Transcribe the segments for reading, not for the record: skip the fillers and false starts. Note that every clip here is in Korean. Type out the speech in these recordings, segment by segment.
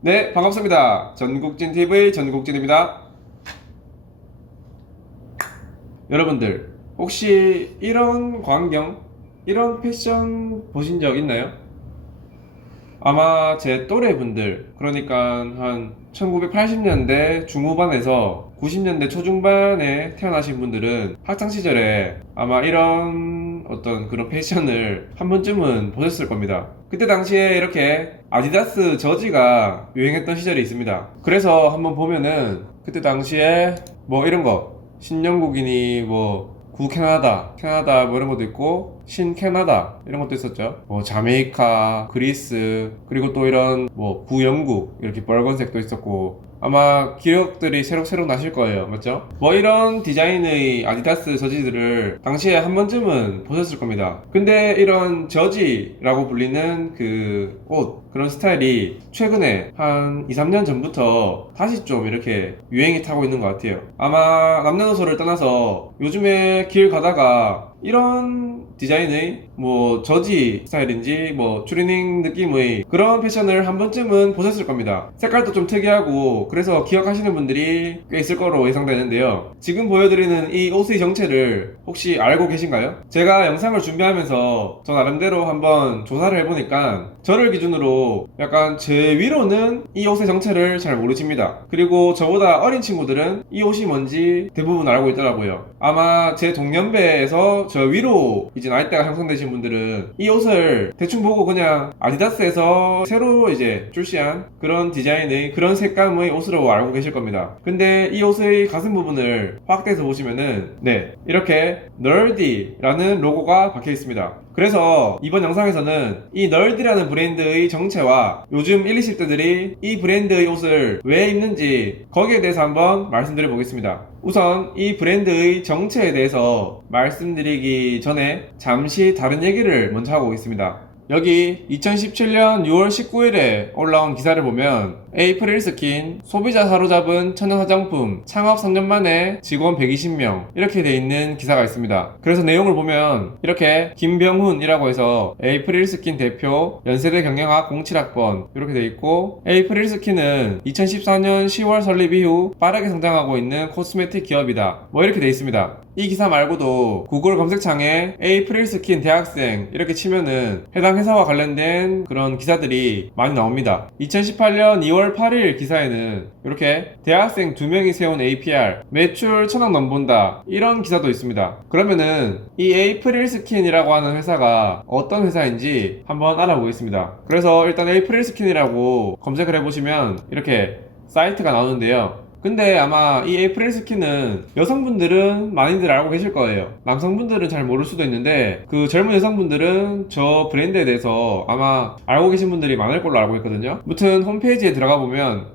네, 반갑습니다. 전국진TV 전국진입니다. 여러분들, 혹시 이런 광경, 이런 패션 보신 적 있나요? 아마 제 또래 분들, 그러니까 한 1980년대 중후반에서 90년대 초중반에 태어나신 분들은 학창시절에 아마 이런 어떤 그런 패션을 한 번쯤은 보셨을 겁니다. 그때 당시에 이렇게 아디다스 저지가 유행했던 시절이 있습니다. 그래서 한번 보면은 그때 당시에 뭐 이런 거 신영국이니 뭐 캐나다 뭐 이런 것도 있고 신캐나다 이런 것도 있었죠. 뭐 자메이카, 그리스, 그리고 또 이런 뭐 구영국 이렇게 빨간색도 있었고, 아마 기억들이 새록새록 나실 거예요. 맞죠? 뭐 이런 디자인의 아디다스 저지들을 당시에 한 번쯤은 보셨을 겁니다. 근데 이런 저지라고 불리는 그 옷, 그런 스타일이 최근에 한 2, 3년 전부터 다시 좀 이렇게 유행이 타고 있는 것 같아요. 아마 남녀노소를 떠나서 요즘에 길 가다가 이런 디자인의 뭐 저지 스타일인지 뭐 추리닝 느낌의 그런 패션을 한 번쯤은 보셨을 겁니다. 색깔도 좀 특이하고 그래서 기억하시는 분들이 꽤 있을 거로 예상되는데요. 지금 보여드리는 이 옷의 정체를 혹시 알고 계신가요? 제가 영상을 준비하면서 저 나름대로 한번 조사를 해보니까 저를 기준으로 약간 제 위로는 이 옷의 정체를 잘 모르십니다. 그리고 저보다 어린 친구들은 이 옷이 뭔지 대부분 알고 있더라고요. 아마 제 동년배에서 저 위로 이제 나이대가 형성되신 분들은 이 옷을 대충 보고 그냥 아디다스에서 새로 이제 출시한 그런 디자인의 그런 색감의 옷으로 알고 계실 겁니다. 근데 이 옷의 가슴 부분을 확대해서 보시면은 네, 이렇게 널디라는 로고가 박혀 있습니다. 그래서 이번 영상에서는 이 널디라는 브랜드의 정체와 요즘 1, 20대들이 이 브랜드의 옷을 왜 입는지 거기에 대해서 한번 말씀드려 보겠습니다. 우선 이 브랜드의 정체에 대해서 말씀드리기 전에 잠시 다른 얘기를 먼저 하고 있습니다. 여기 2017년 6월 19일에 올라온 기사를 보면 에이프릴 스킨 소비자 사로잡은 천연 화장품 창업 3년 만에 직원 120명 이렇게 돼 있는 기사가 있습니다. 그래서 내용을 보면 이렇게 김병훈이라고 해서 에이프릴 스킨 대표 연세대 경영학 07학번 이렇게 돼 있고, 에이프릴 스킨은 2014년 10월 설립 이후 빠르게 성장하고 있는 코스메틱 기업이다 뭐 이렇게 돼 있습니다. 이 기사 말고도 구글 검색창에 에이프릴 스킨 대학생 이렇게 치면은 해당 회사와 관련된 그런 기사들이 많이 나옵니다. 2018년 2월 8일 기사에는 이렇게 대학생 2명이 세운 APR 매출 1000억 넘본다 이런 기사도 있습니다. 그러면은 이 에이프릴 스킨이라고 하는 회사가 어떤 회사인지 한번 알아보겠습니다. 그래서 일단 에이프릴 스킨이라고 검색을 해보시면 이렇게 사이트가 나오는데요. 근데 아마 이 에이프릴 스킨은 여성분들은 많이들 알고 계실 거예요. 남성분들은 잘 모를 수도 있는데 그 젊은 여성분들은 저 브랜드에 대해서 아마 알고 계신 분들이 많을 걸로 알고 있거든요. 무튼 홈페이지에 들어가 보면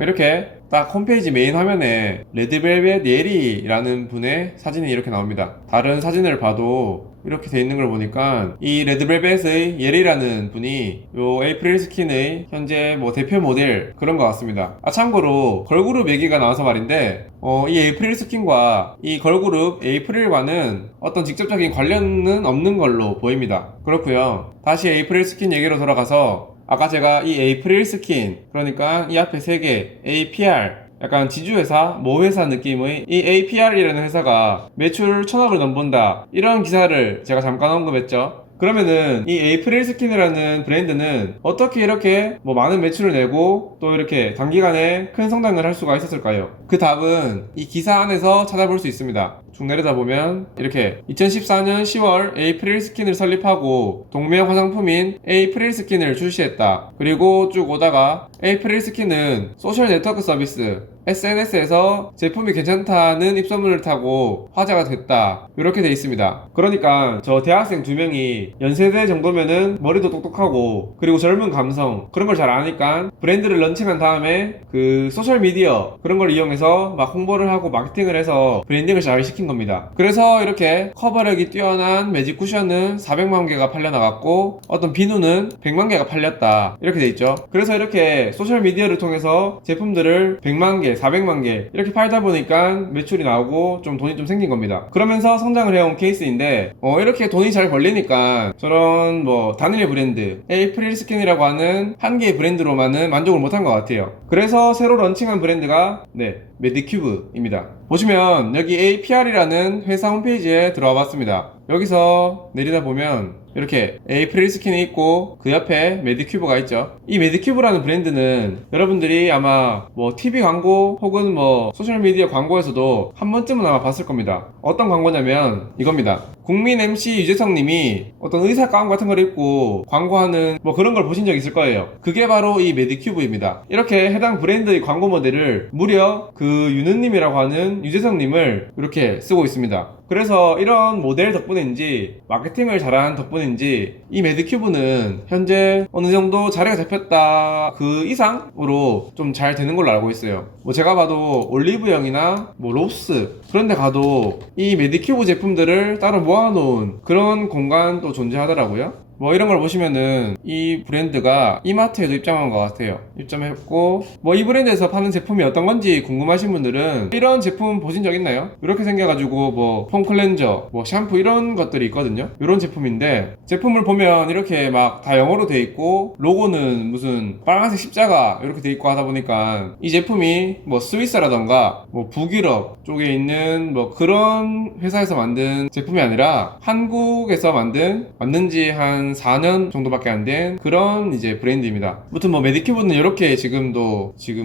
이렇게 딱 홈페이지 메인 화면에 레드벨벳 예리라는 분의 사진이 이렇게 나옵니다. 다른 사진을 봐도 이렇게 돼 있는 걸 보니까 이 레드벨벳의 예리라는 분이 요 에이프릴 스킨의 현재 뭐 대표 모델 그런 것 같습니다. 참고로 걸그룹 얘기가 나와서 말인데 이 에이프릴 스킨과 이 걸그룹 에이프릴과는 어떤 직접적인 관련은 없는 걸로 보입니다. 그렇고요. 다시 에이프릴 스킨 얘기로 돌아가서 아까 제가 이 에이프릴 스킨, 그러니까 이 앞에 3개 APR, 약간 지주회사, 모회사 느낌의 이 APR이라는 회사가 매출 1000억을 넘본다 이런 기사를 제가 잠깐 언급했죠. 그러면은 이 에이프릴 스킨이라는 브랜드는 어떻게 이렇게 뭐 많은 매출을 내고 또 이렇게 단기간에 큰 성장을 할 수가 있었을까요? 그 답은 이 기사 안에서 찾아볼 수 있습니다. 쭉 내려다보면 이렇게 2014년 10월 에이프릴 스킨을 설립하고 동명 화장품인 에이프릴 스킨을 출시했다. 그리고 쭉 오다가 에이프릴 스킨은 소셜 네트워크 서비스 SNS에서 제품이 괜찮다는 입소문을 타고 화제가 됐다 이렇게 돼 있습니다. 그러니까 저 대학생 2명이 연세대 정도면은 머리도 똑똑하고 그리고 젊은 감성 그런 걸 잘 아니까 브랜드를 런칭한 다음에 그 소셜미디어 그런 걸 이용해서 막 홍보를 하고 마케팅을 해서 브랜딩을 잘 시킨 겁니다. 그래서 이렇게 커버력이 뛰어난 매직 쿠션은 400만 개가 팔려나갔고 어떤 비누는 100만 개가 팔렸다 이렇게 돼 있죠. 그래서 이렇게 이렇게 소셜미디어를 통해서 제품들을 100만 개, 400만 개 이렇게 팔다 보니까 매출이 나오고 좀 돈이 좀 생긴 겁니다. 그러면서 성장을 해온 케이스인데 이렇게 돈이 잘 벌리니까 저런 뭐 단일 브랜드 에이프릴스킨이라고 하는 한 개의 브랜드로만은 만족을 못한 것 같아요. 그래서 새로 런칭한 브랜드가 메디큐브입니다. 보시면 여기 APR이라는 회사 홈페이지에 들어와 봤습니다. 여기서 내리다 보면 이렇게 에이프릴스킨이 있고 그 옆에 메디큐브가 있죠. 이 메디큐브라는 브랜드는 여러분들이 아마 뭐 TV 광고 혹은 뭐 소셜미디어 광고에서도 한 번쯤은 아마 봤을 겁니다. 어떤 광고냐면 이겁니다. 국민 MC 유재석 님이 어떤 의사 가운 같은 걸 입고 광고하는 뭐 그런 걸 보신 적 있을 거예요. 그게 바로 이 메디큐브입니다. 이렇게 해당 브랜드의 광고 모델을 무려 그 유느님이라고 하는 유재석 님을 이렇게 쓰고 있습니다. 그래서 이런 모델 덕분인지 마케팅을 잘한 덕분인지 이 메디큐브는 현재 어느 정도 자리가 잡혔다 그 이상으로 좀 잘 되는 걸로 알고 있어요. 뭐 제가 봐도 올리브영이나 뭐 롭스 그런 데 가도 이 메디큐브 제품들을 따로 모아놓은 그런 공간도 존재하더라고요. 뭐 이런 걸 보시면은 이 브랜드가 이마트에도 입점한 것 같아요. 입점했고 뭐 이 브랜드에서 파는 제품이 어떤 건지 궁금하신 분들은 이런 제품 보신 적 있나요? 이렇게 생겨가지고 뭐 폼 클렌저, 뭐 샴푸 이런 것들이 있거든요. 이런 제품인데 제품을 보면 이렇게 막 다 영어로 돼 있고 로고는 무슨 빨간색 십자가 이렇게 돼 있고 하다 보니까 이 제품이 뭐 스위스라던가 뭐 북유럽 쪽에 있는 뭐 그런 회사에서 만든 제품이 아니라 한국에서 만든 지 한 4년 정도밖에 안 된 그런 이제 브랜드입니다. 아무튼 뭐 메디큐브는 이렇게 지금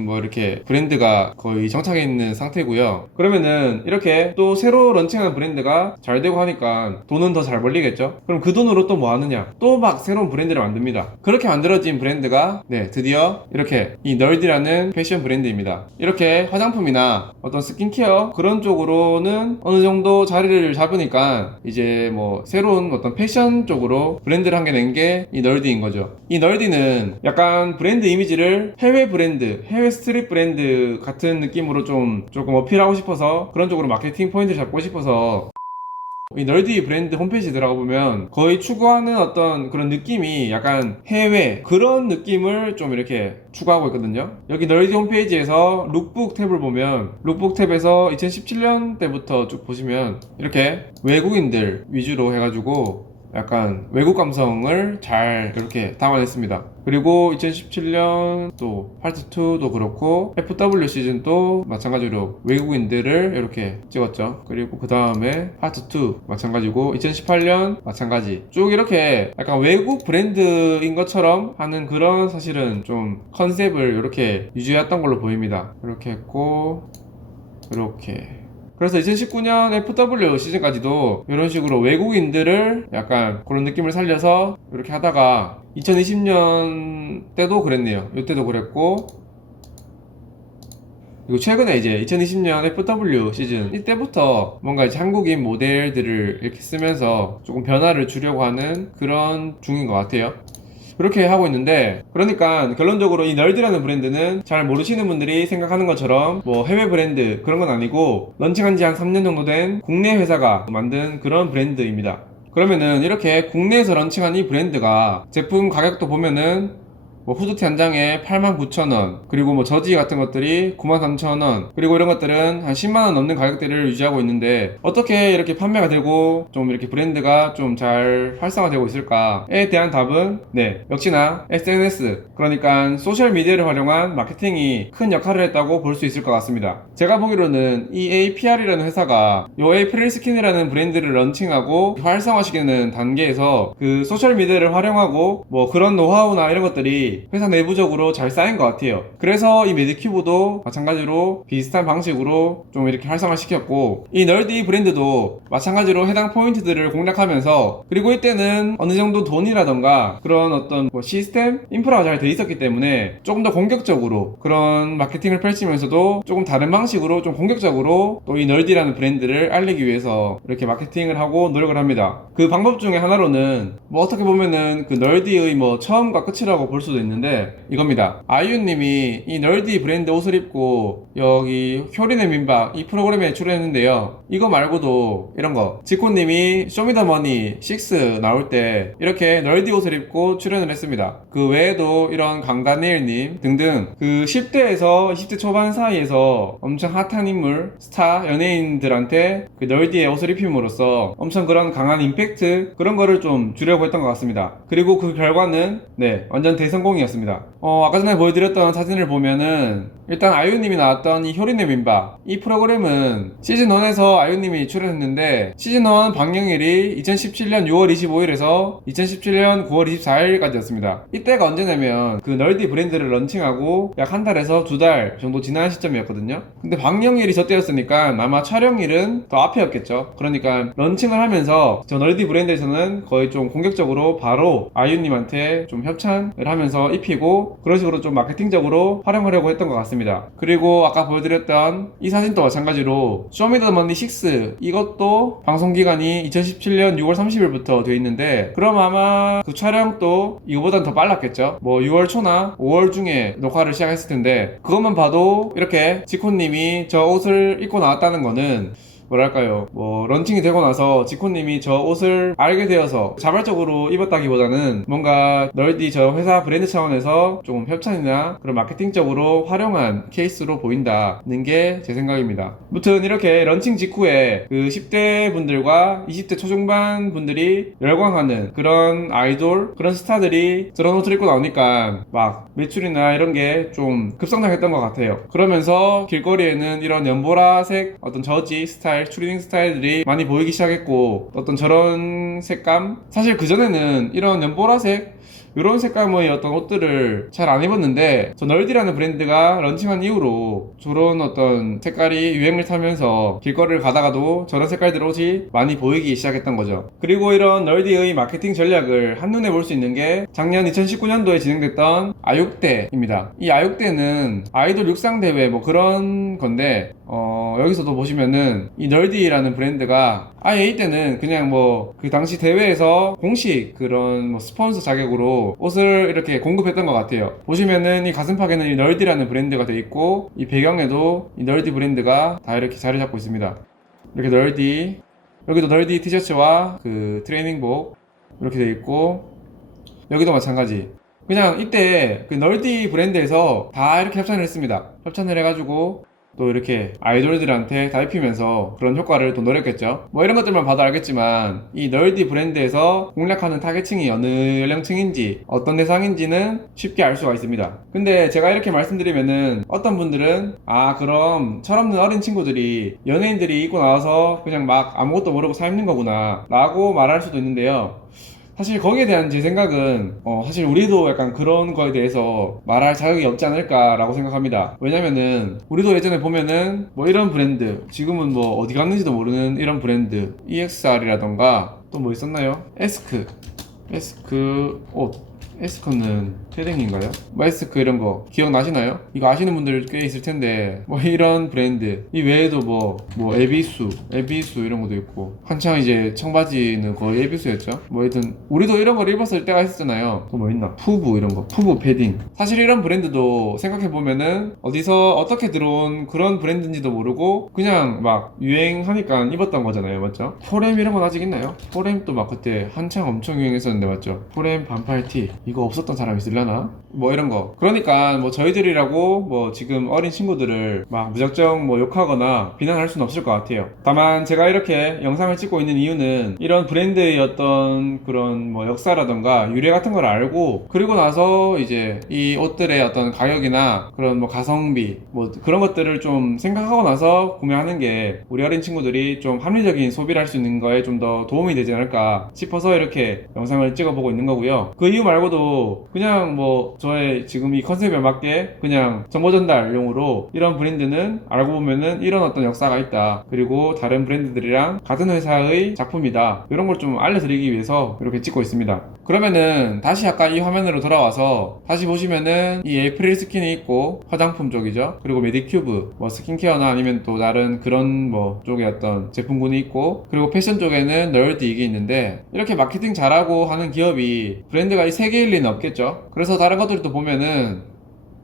뭐 이렇게 브랜드가 거의 정착해 있는 상태고요. 그러면은 이렇게 또 새로 런칭한 브랜드가 잘 되고 하니까 돈은 더 잘 벌리겠죠. 그럼 그 돈으로 또 뭐 하느냐? 또 막 새로운 브랜드를 만듭니다. 그렇게 만들어진 브랜드가 드디어 이렇게 이 널디라는 패션 브랜드입니다. 이렇게 화장품이나 어떤 스킨케어 그런 쪽으로는 어느 정도 자리를 잡으니까 이제 뭐 새로운 어떤 패션 쪽으로 브랜드를 한 개 낸 게 이 널디인 거죠. 이 널디는 약간 브랜드 이미지를 해외 브랜드, 해외 스트릿 브랜드 같은 느낌으로 조금 어필하고 싶어서 그런 쪽으로 마케팅 포인트를 잡고 싶어서 이 널디 브랜드 홈페이지 들어가 보면 거의 추구하는 어떤 그런 느낌이 약간 해외 그런 느낌을 좀 이렇게 추구하고 있거든요. 여기 널디 홈페이지에서 룩북 탭을 보면 룩북 탭에서 2017년 때부터 쭉 보시면 이렇게 외국인들 위주로 해가지고 약간 외국 감성을 잘 이렇게 담아냈습니다. 그리고 2017년 또 파트 2도 그렇고 FW 시즌도 마찬가지로 외국인들을 이렇게 찍었죠. 그리고 그 다음에 파트 2 마찬가지고 2018년 마찬가지 쭉 이렇게 약간 외국 브랜드인 것처럼 하는 그런 사실은 좀 컨셉을 이렇게 유지했던 걸로 보입니다. 이렇게 했고 이렇게 그래서 2019년 FW 시즌까지도 이런 식으로 외국인들을 약간 그런 느낌을 살려서 이렇게 하다가 2020년 때도 그랬네요. 이때도 그랬고 그리고 최근에 이제 2020년 FW 시즌 이때부터 뭔가 이제 한국인 모델들을 이렇게 쓰면서 조금 변화를 주려고 하는 그런 중인 것 같아요. 그렇게 하고 있는데 그러니까 결론적으로 이 널디라는 브랜드는 잘 모르시는 분들이 생각하는 것처럼 뭐 해외 브랜드 그런 건 아니고 런칭한 지 한 3년 정도 된 국내 회사가 만든 그런 브랜드입니다. 그러면은 이렇게 국내에서 런칭한 이 브랜드가 제품 가격도 보면은 뭐 후드티 한 장에 89,000원 그리고 뭐 저지 같은 것들이 93,000원 그리고 이런 것들은 한 10만원 넘는 가격대를 유지하고 있는데 어떻게 이렇게 판매가 되고 좀 이렇게 브랜드가 좀 잘 활성화되고 있을까에 대한 답은 역시나 SNS 그러니까 소셜미디어를 활용한 마케팅이 큰 역할을 했다고 볼 수 있을 것 같습니다. 제가 보기로는 이 APR이라는 회사가 이 에이프릴스킨이라는 브랜드를 런칭하고 활성화시키는 단계에서 그 소셜미디어를 활용하고 뭐 그런 노하우나 이런 것들이 회사 내부적으로 잘 쌓인 것 같아요. 그래서 이 메디큐브도 마찬가지로 비슷한 방식으로 좀 이렇게 활성화시켰고 이 널디 브랜드도 마찬가지로 해당 포인트들을 공략하면서 그리고 이때는 어느 정도 돈이라던가 그런 어떤 뭐 시스템, 인프라가 잘 돼 있었기 때문에 조금 더 공격적으로 그런 마케팅을 펼치면서도 조금 다른 방식으로 좀 공격적으로 또 이 널디라는 브랜드를 알리기 위해서 이렇게 마케팅을 하고 노력을 합니다. 그 방법 중에 하나로는 뭐 어떻게 보면은 그 널디의 뭐 처음과 끝이라고 볼 수도 있는데 이겁니다. 아이유님이 이 널디 브랜드 옷을 입고 여기 효린의 민박 이 프로그램에 출연했는데요. 이거 말고도 이런 거 지코님이 쇼미더머니 6 나올 때 이렇게 널디 옷을 입고 출연을 했습니다. 그 외에도 이런 강다니엘님 등등 그 10대에서 20대 초반 사이에서 엄청 핫한 인물, 스타, 연예인들한테 그 널디의 옷을 입힘으로써 엄청 그런 강한 임팩트 그런 거를 좀 주려고 했던 것 같습니다. 그리고 그 결과는 네 완전 대성공이었습니다. 아까 전에 보여드렸던 사진을 보면은 일단 아이유님이 나왔던 이 효린의 민박 이 프로그램은 시즌1에서 아이유님이 출연했는데 시즌1 방영일이 2017년 6월 25일에서 2017년 9월 24일까지였습니다. 이때가 언제냐면 그 널디 브랜드를 런칭하고 약 한 달에서 두 달 정도 지난 시점이었거든요. 근데 방영일이 저때였으니까 아마 촬영일은 더 앞이었겠죠. 그러니까 런칭을 하면서 저 널디 브랜드에서는 거의 좀 공격적으로 바로 아이유님한테 좀 협찬을 하면서 입히고 그런 식으로 좀 마케팅적으로 활용하려고 했던 것 같습니다. 그리고 아까 보여드렸던 이 사진도 마찬가지로 쇼미더머니 6 이것도 방송기간이 2017년 6월 30일부터 되어 있는데 그럼 아마 그 촬영도 이거보단 더 빨랐겠죠. 뭐 6월 초나 5월 중에 녹화를 시작했을 텐데 그것만 봐도 이렇게 지코님이 저 옷을 입고 나왔다는 거는 뭐랄까요, 뭐 런칭이 되고 나서 지코님이 저 옷을 알게 되어서 자발적으로 입었다기보다는 뭔가 널디 저 회사 브랜드 차원에서 조금 협찬이나 그런 마케팅적으로 활용한 케이스로 보인다는 게 제 생각입니다. 무튼 이렇게 런칭 직후에 그 10대 분들과 20대 초중반 분들이 열광하는 그런 아이돌, 그런 스타들이 저런 옷을 입고 나오니까 막 매출이나 이런 게 좀 급성장했던 것 같아요. 그러면서 길거리에는 이런 연보라색 어떤 저지 스타일, 추리닝 스타일들이 많이 보이기 시작했고 어떤 저런 색감, 사실 그전에는 이런 연보라색 이런 색감의 어떤 옷들을 잘 안 입었는데 저 널디라는 브랜드가 런칭한 이후로 저런 어떤 색깔이 유행을 타면서 길거리를 가다가도 저런 색깔들 옷이 많이 보이기 시작했던 거죠. 그리고 이런 널디의 마케팅 전략을 한눈에 볼 수 있는 게 작년 2019년도에 진행됐던 아육대입니다. 이 아육대는 아이돌 육상대회 뭐 그런 건데 여기서도 보시면은 이 널디라는 브랜드가 아예 이때는 그냥 뭐 그 당시 대회에서 공식 그런 뭐 스폰서 자격으로 옷을 이렇게 공급했던 것 같아요. 보시면은 이 가슴팍에는 이 널디라는 브랜드가 돼 있고 이 배경에도 이 널디 브랜드가 다 이렇게 자리 잡고 있습니다. 이렇게 널디, 여기도 널디 티셔츠와 그 트레이닝복 이렇게 돼 있고 여기도 마찬가지. 그냥 이때 그 널디 브랜드에서 다 이렇게 협찬을 했습니다. 협찬을 해가지고 또 이렇게 아이돌들한테 다 입히면서 그런 효과를 또 노렸겠죠. 뭐 이런 것들만 봐도 알겠지만 이 널디 브랜드에서 공략하는 타겟층이 어느 연령층인지 어떤 대상인지는 쉽게 알 수가 있습니다. 근데 제가 이렇게 말씀드리면은 어떤 분들은 아 그럼 철없는 어린 친구들이 연예인들이 입고 나와서 그냥 막 아무것도 모르고 사 입는 거구나 라고 말할 수도 있는데요. 사실 거기에 대한 제 생각은 사실 우리도 약간 그런 거에 대해서 말할 자격이 없지 않을까라고 생각합니다. 왜냐면은 우리도 예전에 보면은 뭐 이런 브랜드, 지금은 뭐 어디 갔는지도 모르는 이런 브랜드 EXR이라던가 또 뭐 있었나요? 에스크 옷, 에스크는 패딩인가요? 뭐 에스크 이런 거 기억나시나요? 이거 아시는 분들 꽤 있을 텐데 뭐 이런 브랜드 이 외에도 뭐 에비수 이런 것도 있고 한창 이제 청바지는 거의 에비수였죠. 뭐 하여튼 우리도 이런 걸 입었을 때가 있었잖아요. 또 뭐 있나? 푸부 이런 거, 푸부 패딩. 사실 이런 브랜드도 생각해보면은 어디서 어떻게 들어온 그런 브랜드인지도 모르고 그냥 막 유행하니까 입었던 거잖아요. 맞죠? 포렘 이런 건 아직 있나요? 포렘도 막 그때 한창 엄청 유행했었는데 맞죠? 포렘 반팔티 이거 없었던 사람 있으려나? 뭐 이런 거. 그러니까 뭐 저희들이라고 뭐 지금 어린 친구들을 막 무작정 뭐 욕하거나 비난할 수는 없을 것 같아요. 다만 제가 이렇게 영상을 찍고 있는 이유는 이런 브랜드의 어떤 그런 뭐 역사라던가 유래 같은 걸 알고 그리고 나서 이제 이 옷들의 어떤 가격이나 그런 뭐 가성비 뭐 그런 것들을 좀 생각하고 나서 구매하는 게 우리 어린 친구들이 좀 합리적인 소비를 할 수 있는 거에 좀 더 도움이 되지 않을까 싶어서 이렇게 영상을 찍어보고 있는 거고요. 그 이유 말고도 그냥 뭐 저의 지금 이 컨셉에 맞게 그냥 정보 전달용으로 이런 브랜드는 알고 보면은 이런 어떤 역사가 있다. 그리고 다른 브랜드들이랑 같은 회사의 작품이다. 이런 걸 좀 알려드리기 위해서 이렇게 찍고 있습니다. 그러면은 다시 아까 이 화면으로 돌아와서 다시 보시면은 이 에이프릴 스킨이 있고 화장품 쪽이죠. 그리고 메디큐브 뭐 스킨케어나 아니면 또 다른 그런 뭐 쪽의 어떤 제품군이 있고 그리고 패션 쪽에는 널디 이게 있는데 이렇게 마케팅 잘하고 하는 기업이 브랜드가 이 세 개를 리는 없겠죠. 그래서 다른 것들도 보면은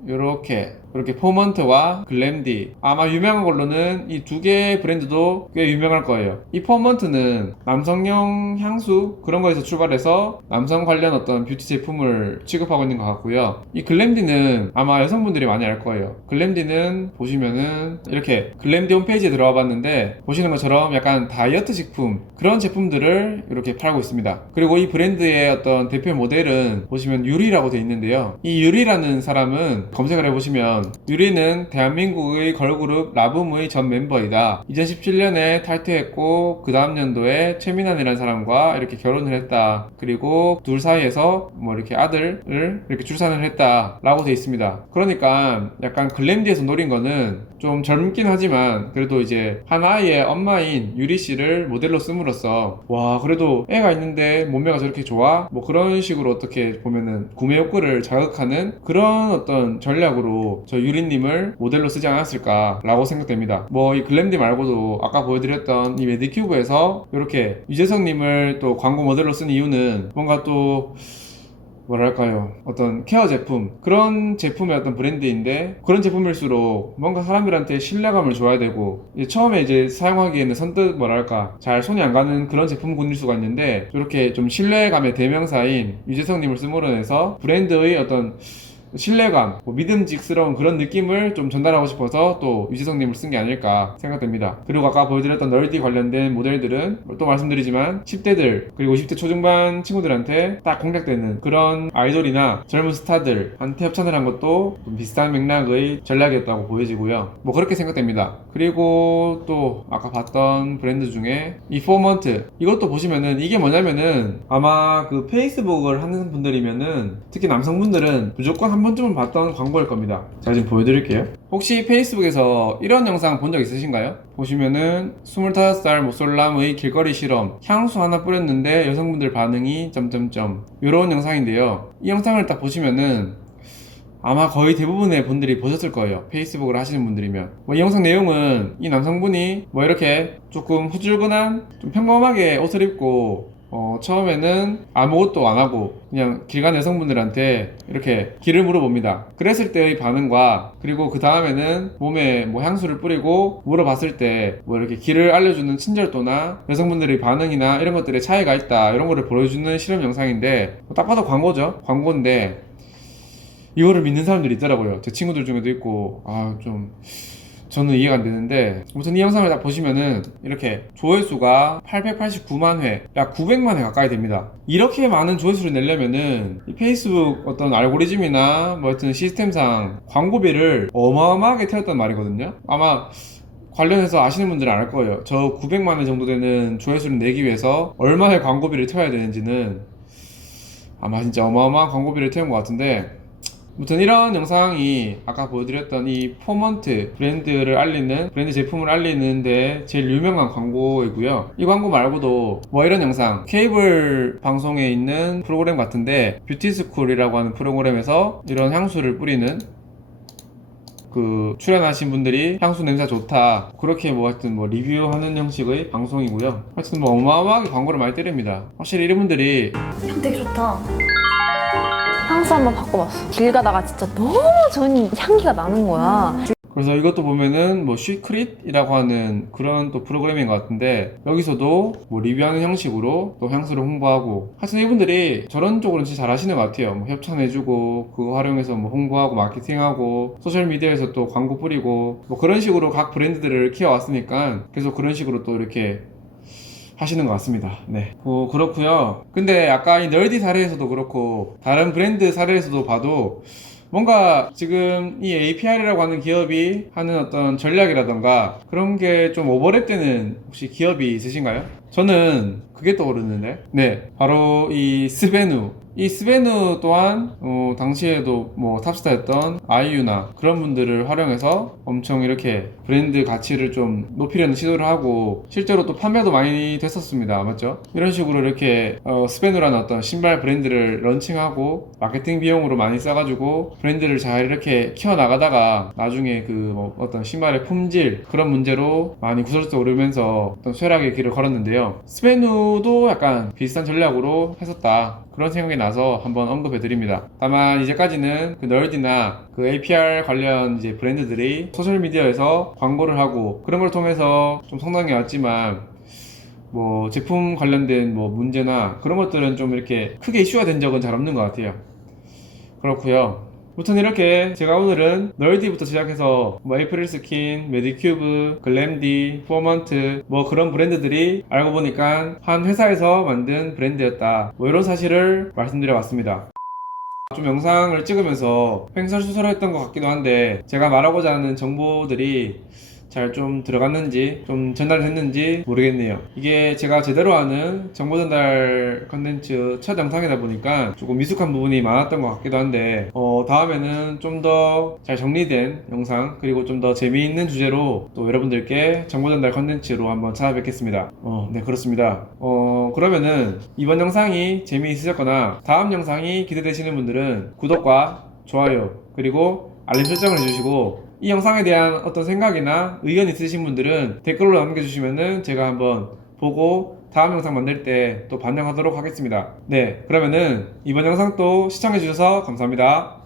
이렇게 포먼트와 글램디, 아마 유명한 걸로는 이 두 개의 브랜드도 꽤 유명할 거예요. 이 포먼트는 남성용 향수 그런 거에서 출발해서 남성 관련 어떤 뷰티 제품을 취급하고 있는 것 같고요. 이 글램디는 아마 여성분들이 많이 알 거예요. 글램디는 보시면은 이렇게 글램디 홈페이지에 들어와 봤는데 보시는 것처럼 약간 다이어트 식품 그런 제품들을 이렇게 팔고 있습니다. 그리고 이 브랜드의 어떤 대표 모델은 보시면 유리라고 되어 있는데요. 이 유리라는 사람은 검색을 해보시면 유리는 대한민국의 걸그룹 라붐의 전 멤버이다. 2017년에 탈퇴했고 그 다음 연도에 최민환이라는 사람과 이렇게 결혼을 했다. 그리고 둘 사이에서 뭐 이렇게 아들을 이렇게 출산을 했다 라고 되어 있습니다. 그러니까 약간 글램디에서 노린 거는 좀 젊긴 하지만 그래도 이제 한 아이의 엄마인 유리 씨를 모델로 씀으로써 와 그래도 애가 있는데 몸매가 저렇게 좋아? 뭐 그런 식으로 어떻게 보면은 구매 욕구를 자극하는 그런 어떤 전략으로 저 유리님을 모델로 쓰지 않았을까 라고 생각됩니다. 뭐 이 글램디 말고도 아까 보여드렸던 이 메디큐브에서 이렇게 유재석님을 또 광고 모델로 쓴 이유는 뭔가 또 뭐랄까요, 어떤 케어 제품 그런 제품의 어떤 브랜드인데 그런 제품일수록 뭔가 사람들한테 신뢰감을 줘야 되고 이제 처음에 이제 사용하기에는 선뜻 뭐랄까 잘 손이 안 가는 그런 제품군일 수가 있는데 이렇게 좀 신뢰감의 대명사인 유재석님을 씀으로 해서 브랜드의 어떤 신뢰감, 뭐 믿음직스러운 그런 느낌을 좀 전달하고 싶어서 또 유지성님을 쓴 게 아닐까 생각됩니다. 그리고 아까 보여드렸던 널디 관련된 모델들은 또 말씀드리지만 10대들 그리고 20대 초중반 친구들한테 딱 공략되는 그런 아이돌이나 젊은 스타들한테 협찬을 한 것도 좀 비슷한 맥락의 전략이었다고 보여지고요. 뭐 그렇게 생각됩니다. 그리고 또 아까 봤던 브랜드 중에 이 포먼트, 이것도 보시면은 이게 뭐냐면은 아마 그 페이스북을 하는 분들이면은 특히 남성분들은 무조건 한 번쯤은 봤던 광고일 겁니다. 제가 지금 보여드릴게요. 혹시 페이스북에서 이런 영상 본 적 있으신가요? 보시면은 25살 모쏠남의 길거리 실험, 향수 하나 뿌렸는데 여성분들 반응이 점점점 이런 영상인데요. 이 영상을 딱 보시면은 아마 거의 대부분의 분들이 보셨을 거예요. 페이스북을 하시는 분들이면. 뭐 이 영상 내용은 이 남성분이 뭐 이렇게 조금 후줄근한 좀 평범하게 옷을 입고 처음에는 아무것도 안 하고 그냥 길 가는 여성분들한테 이렇게 길을 물어봅니다. 그랬을 때의 반응과 그리고 그 다음에는 몸에 뭐 향수를 뿌리고 물어봤을 때 뭐 이렇게 길을 알려주는 친절도나 여성분들의 반응이나 이런 것들의 차이가 있다, 이런 거를 보여주는 실험 영상인데 딱 봐도 광고죠. 광고인데 이거를 믿는 사람들이 있더라고요. 제 친구들 중에도 있고 좀 저는 이해가 안 되는데, 아무튼 이 영상을 딱 보시면은 이렇게 조회수가 889만 회, 약 900만 회 가까이 됩니다. 이렇게 많은 조회수를 내려면은 이 페이스북 어떤 알고리즘이나 뭐 하여튼 시스템상 광고비를 어마어마하게 태웠단 말이거든요. 아마 관련해서 아시는 분들은 알 거예요. 저 900만 회 정도 되는 조회수를 내기 위해서 얼마의 광고비를 태워야 되는지는 아마 진짜 어마어마한 광고비를 태운 것 같은데, 아무튼 이런 영상이 아까 보여드렸던 이 포먼트 브랜드를 알리는, 브랜드 제품을 알리는데 제일 유명한 광고이고요. 이 광고 말고도 뭐 이런 영상, 케이블 방송에 있는 프로그램 같은데 뷰티스쿨이라고 하는 프로그램에서 이런 향수를 뿌리는 그 출연하신 분들이 향수 냄새 좋다, 그렇게 뭐 하여튼 뭐 리뷰하는 형식의 방송이고요. 하여튼 뭐 어마어마하게 광고를 많이 때립니다. 확실히 이런 분들이 향 되게 좋다. 향수 한번 바꿔봤어. 길 가다가 진짜 너무 좋은 향기가 나는 거야. 그래서 이것도 보면은 뭐 시크릿이라고 하는 그런 또 프로그램인 것 같은데, 여기서도 뭐 리뷰하는 형식으로 또 향수를 홍보하고, 하여튼 이분들이 저런 쪽으로는 진짜 잘 하시는 것 같아요. 뭐 협찬해주고 그거 활용해서 뭐 홍보하고 마케팅하고 소셜미디어에서 또 광고 뿌리고 뭐 그런 식으로 각 브랜드들을 키워왔으니까 계속 그런 식으로 또 이렇게 하시는 것 같습니다. 네. 그렇고요. 근데 아까 이 널디 사례에서도 그렇고 다른 브랜드 사례에서도 봐도 뭔가 지금 이 APR이라고 하는 기업이 하는 어떤 전략이라던가 그런 게 좀 오버랩되는 혹시 기업이 있으신가요? 저는 그게 떠오르는데, 네, 바로 이 스베누. 이 스베누 또한 당시에도 뭐 탑스타였던 아이유나 그런 분들을 활용해서 엄청 이렇게 브랜드 가치를 좀 높이려는 시도를 하고 실제로 또 판매도 많이 됐었습니다. 맞죠? 이런 식으로 이렇게 스베누라는 어떤 신발 브랜드를 런칭하고 마케팅 비용으로 많이 써가지고 브랜드를 잘 이렇게 키워나가다가 나중에 그 뭐 어떤 신발의 품질 그런 문제로 많이 구설수에 오르면서 어떤 쇠락의 길을 걸었는데요. 같은데요. 스페누도 약간 비슷한 전략으로 했었다, 그런 생각이 나서 한번 언급해 드립니다. 다만 이제까지는 그 널디나 그 APR 관련 이제 브랜드들이 소셜미디어에서 광고를 하고 그런 걸 통해서 좀 성장해 왔지만, 뭐 제품 관련된 뭐 문제나 그런 것들은 좀 이렇게 크게 이슈가 된 적은 잘 없는 것 같아요. 그렇고요. 아무튼 이렇게 제가 오늘은 널디부터 시작해서 뭐 에이프릴 스킨, 메디큐브, 글램디, 포먼트 뭐 그런 브랜드들이 알고 보니까 한 회사에서 만든 브랜드였다, 뭐 이런 사실을 말씀드려 봤습니다. 좀 영상을 찍으면서 횡설수설했던 것 같기도 한데, 제가 말하고자 하는 정보들이 잘 좀 들어갔는지 좀 전달됐는지 모르겠네요. 이게 제가 제대로 하는 정보 전달 컨텐츠 첫 영상이다 보니까 조금 미숙한 부분이 많았던 것 같기도 한데, 다음에는 좀 더 잘 정리된 영상, 그리고 좀 더 재미있는 주제로 또 여러분들께 정보 전달 컨텐츠로 한번 찾아뵙겠습니다. 네, 그렇습니다. 그러면은 이번 영상이 재미있으셨거나 다음 영상이 기대되시는 분들은 구독과 좋아요 그리고 알림 설정을 해주시고, 이 영상에 대한 어떤 생각이나 의견 있으신 분들은 댓글로 남겨주시면은 제가 한번 보고 다음 영상 만들 때 또 반영하도록 하겠습니다. 네, 그러면은 이번 영상 또 시청해주셔서 감사합니다.